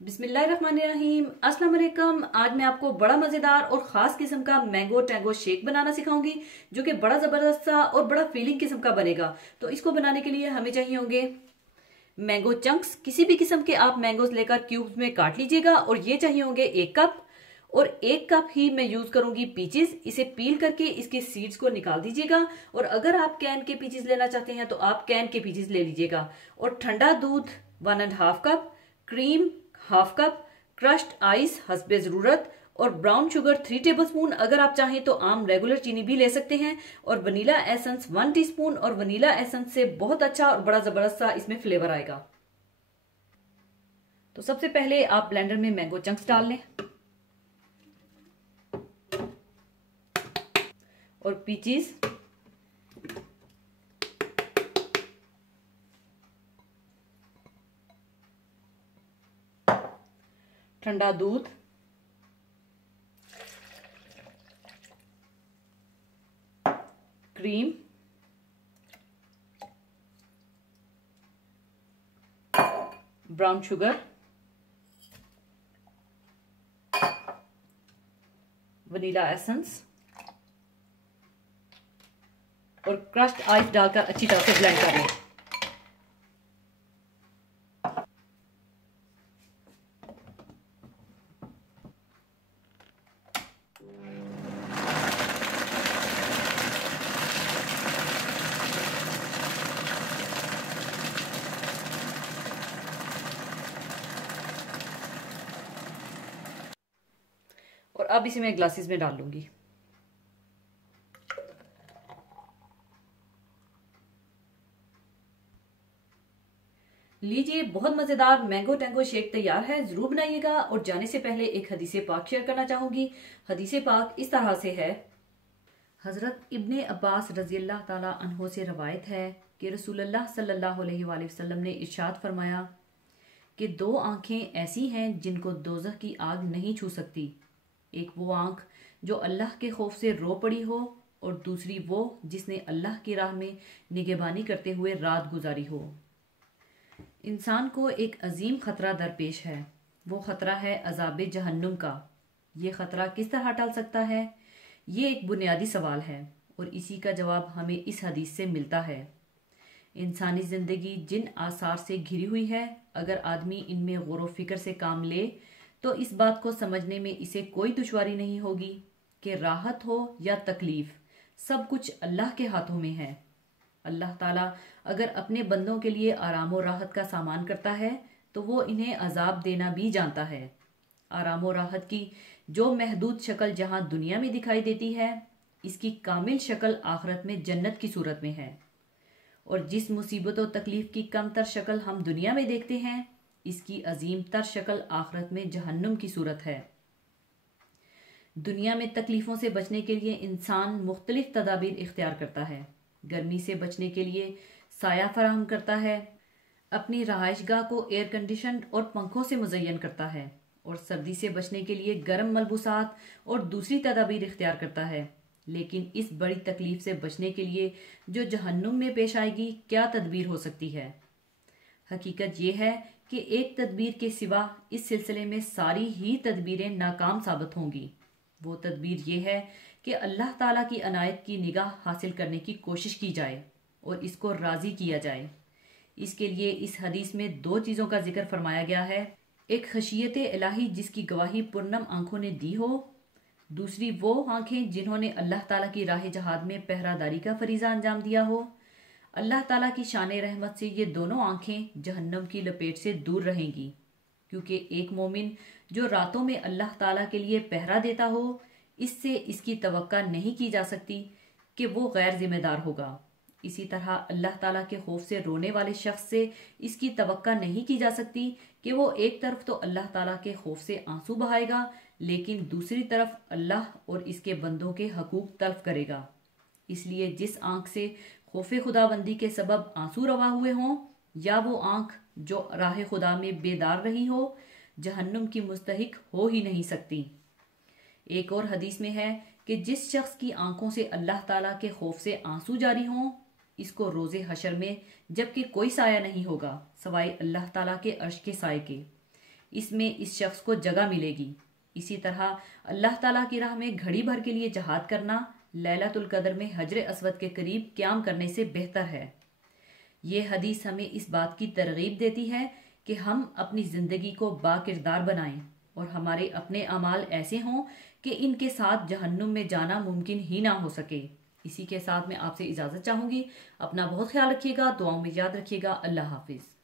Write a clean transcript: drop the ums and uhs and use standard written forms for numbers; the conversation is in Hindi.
बिस्मिल्लाहिर्रहमानिर्रहीम। अस्सलाम वालेकुम। आज मैं आपको बड़ा मजेदार और खास किस्म का मैंगो टैंगो शेक बनाना सिखाऊंगी, जो कि बड़ा जबरदस्त सा और बड़ा फीलिंग किस्म का बनेगा। तो इसको बनाने के लिए हमें चाहिए होंगे मैंगो चंक्स। किसी भी किस्म के आप मैंगोज लेकर क्यूब्स में काट लीजिएगा। और ये चाहिए होंगे 1 कप, और 1 कप ही मैं यूज करूंगी पीचेस। इसे पील करके इसके सीड्स को निकाल दीजिएगा। और अगर आप कैन के पीचेस लेना चाहते हैं तो आप कैन के पीचेस ले लीजिएगा। और ठंडा दूध 1.5 cup, cream 1/2 cup, crushed ice हस्बे जरूरत, और ब्राउन शुगर 3 टेबलस्पून। अगर आप चाहें तो आम रेगुलर चीनी भी ले सकते हैं। और वनीला एसेंस 1 टीस्पून। और वनीला एसेंस से बहुत अच्छा और बड़ा जबरदस्त सा इसमें फ्लेवर आएगा। तो सबसे पहले आप ब्लेंडर में मैंगो चंक्स डाल लें और पीचीज, ठंडा दूध, cream, brown sugar, vanilla essence और क्रश्ड आइस डालकर अच्छी तरह से ब्लेंड कर लें। और अब इसे मैं ग्लासेस में डाल लूंगी। लीजिए, बहुत मजेदार मैंगो टैंगो शेक तैयार है। जरूर बनाइएगा। और जाने से पहले एक हदीसे पाक शेयर करना चाहूंगी। हदीसे पाक इस तरह से है। हजरत इब्ने अब्बास रजी अल्लाह ताला अन्हो से रवायत है कि रसूलुल्लाह सल्लल्लाहु अलैहि वसल्लम ने इरशाद फरमाया कि 2 आंखें ऐसी हैं जिनको दोज़ख की आग नहीं छू सकती। एक वो आंख जो अल्लाह के खौफ से रो पड़ी हो, और दूसरी वो जिसने अल्लाह की राह में निगहबानी करते हुए रात गुजारी हो। इंसान को एक अजीम खतरा दरपेश है। वो खतरा है अजाब जहन्नुम का। ये खतरा किस तरह टल सकता है? ये एक बुनियादी सवाल है, और इसी का जवाब हमें इस हदीस से मिलता है। इंसानी जिंदगी जिन आसार से घिरी हुई है, अगर आदमी इनमें गौर व फिक्र से काम ले तो इस बात को समझने में इसे कोई दुश्वारी नहीं होगी कि राहत हो या तकलीफ, सब कुछ अल्लाह के हाथों में है। अल्लाह ताला अगर अपने बंदों के लिए आराम और राहत का सामान करता है तो वो इन्हें अजाब देना भी जानता है। आराम और राहत की जो महदूद शक्ल जहां दुनिया में दिखाई देती है, इसकी कामिल शक्ल आखिरत में जन्नत की सूरत में है। और जिस मुसीबत और तकलीफ की कमतर शक्ल हम दुनिया में देखते हैं, इसकी अजीम तर शक्ल आखिरत में जहन्नुम की सूरत है। दुनिया में तकलीफों से बचने के लिए इंसान मुख्तलिफ तदाबीर इख्तियार करता है। गर्मी से बचने के लिए साया फराहम करता है, अपनी रहायशगाह को एयर कंडीशन और पंखों से मुज़य्यन करता है, और सर्दी से बचने के लिए गर्म मलबूसात और दूसरी तदाबीर इख्तियार करता है। लेकिन इस बड़ी तकलीफ से बचने के लिए जो जहन्नुम में पेश आएगी, क्या तदबीर हो सकती है? हकीकत यह है कि एक तदबीर के सिवा इस सिलसिले में सारी ही तदबीरें नाकाम साबित होंगी। वो तदबीर ये है कि अल्लाह ताला की अनायत की निगाह हासिल करने की कोशिश की जाए और इसको राजी किया जाए। इसके लिए इस हदीस में 2 चीज़ों का जिक्र फरमाया गया है। एक खशियत इलाही जिसकी गवाही पुरनम आंखों ने दी हो, दूसरी वो आंखें जिन्होंने अल्लाह ताला की राह जहाद में पहरादारी का फरीजा अंजाम दिया हो। अल्लाह ताला की शान रहमत से ये दोनों आंखें जहन्नम की लपेट से दूर रहेंगी, क्योंकि एक मोमिन जो रातों में अल्लाह ताला के लिए पहरा देता हो, इससे इसकी तवक्का नहीं की जा सकती कि वो गैर जिम्मेदार होगा। इसी तरह अल्लाह ताला के खौफ से रोने वाले शख्स से इसकी तवक्का नहीं की जा सकती कि वो एक तरफ तो अल्लाह ताला के खौफ से आंसू बहाएगा, लेकिन दूसरी तरफ अल्लाह और इसके बंदों के हकूक तल्फ करेगा। इसलिए जिस आंख से खौफ खुदाबंदी के सबब आंसू रवा हुए हों, या वो आंख जो राह खुदा में बेदार रही हो, जहन्नुम की मुस्तहिक हो ही नहीं सकती। एक और हदीस में है कि जिस शख्स की आंखों से अल्लाह ताला के खौफ से आंसू जारी हों, इसको रोजे हशर में जबकि कोई साया नहीं होगा सवाए अल्लाह ताला के अर्श के साए के। इसमें इस शख्स को जगह मिलेगी। इसी तरह अल्लाह ताला की राह में घड़ी भर के लिए जहाद करना लैलतुल कद्र में हजर अस्वद के करीब क़याम करने से बेहतर है। ये हदीस हमें इस बात की तरगीब देती है कि हम अपनी ज़िंदगी को बाकिरदार बनाएं और हमारे अपने अमाल ऐसे हों कि इनके साथ जहन्नुम में जाना मुमकिन ही ना हो सके। इसी के साथ मैं आपसे इजाज़त चाहूँगी। अपना बहुत ख्याल रखिएगा, दुआओं में याद रखिएगा। अल्लाह हाफिज़।